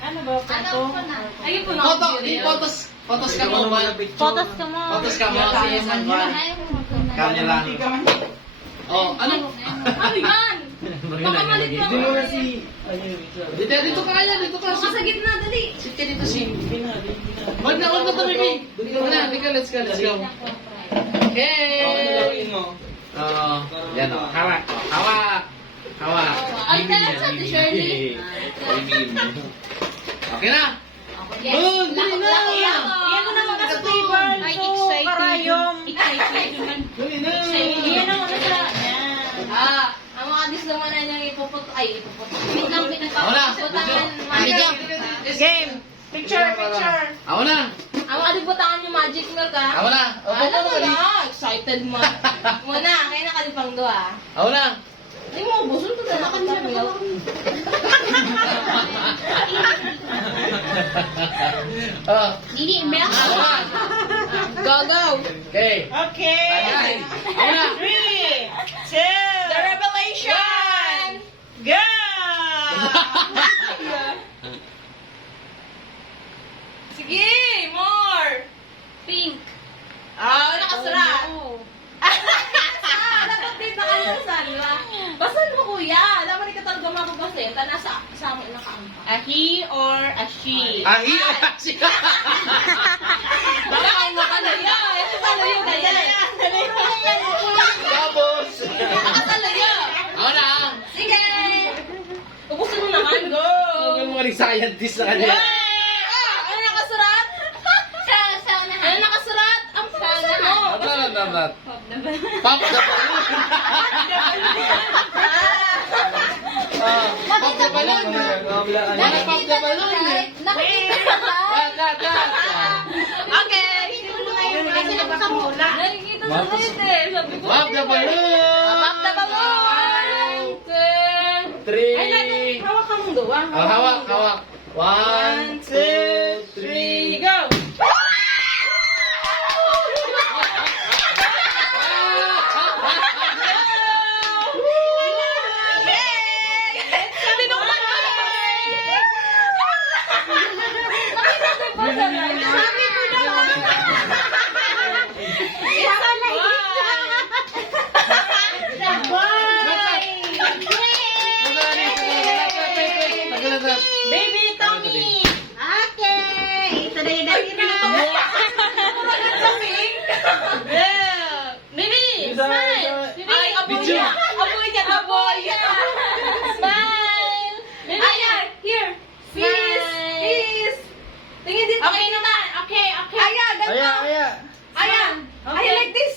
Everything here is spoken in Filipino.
Ano ba? Ayun po na. Photos ka mo. Photos ka mo. Photos ka mo. Kanya lang. Oh, ano? Ano yan? Baka malit pa. Dito ka. Baka sa gitna, dali. Sit ka dito, sit. Wag na to, baby. Let's go. Okay. Yan o. Hawak. Ay, dala sa Shirley. Okay na. Boom! Dali na! Iyan mo naman sa table. Ay, So, excited. karayom. Excited naman. Dali na! Iyan naman sa... Yan. Ang mga dis naman ay nang ipuput. Wait lang, pinagpapaputangan. Game. Picture. Ako na! Ang mga diputangan yung magic milk, ha? Ako na! Alam mo na, excited mo. Muna, kaya nakalipang doa. Ako na! Hindi mo, busun ko na nakan siya milk. Dini, milk. Go. Okay. Okay. Ako na! 3, 2, The revelation! go! Sige, more! Pink. Nakasulat. Dapat dito ka lang sana. Basan mo, kuya. Dapat di ka talaga makabaseta. Nasa sa amin nakaampa. A he or a she? Ahi! Ahi! Baka mo ka na yan. Ito talayo na yan. Tapos! Baka talayo. Ako na! Sige. Ubusin mo naman. Go. Huwag mo rin scientist sa kanya. Ano nakasurat? Ano nakasurat? Ang pagkasurat mo. Not. Pop the balloon! Pop the balloon! Wala pop the balloon eh! Nakikita ka ba? That! Okay. Kasi nagpakamula. Nakikita na rin eh. Sabi ko. Pop the balloon! Pop the balloon! Okay. Ay, natin. 3! Hawak ka mong gawa. Hawak! 1, 2, 3, go! Sabi ko naman. Baby Tommy! Okay. Ito na yung dati na. Baby! Smile! Ay, apoy Video. niya! Apoy niya! Apoy niya! Smile. Baby! Ayan. Here. Peace. Tingin dito. Okay naman! Okay! Ayan. Ganito. Aya! Ayan. Okay. Ayan like this.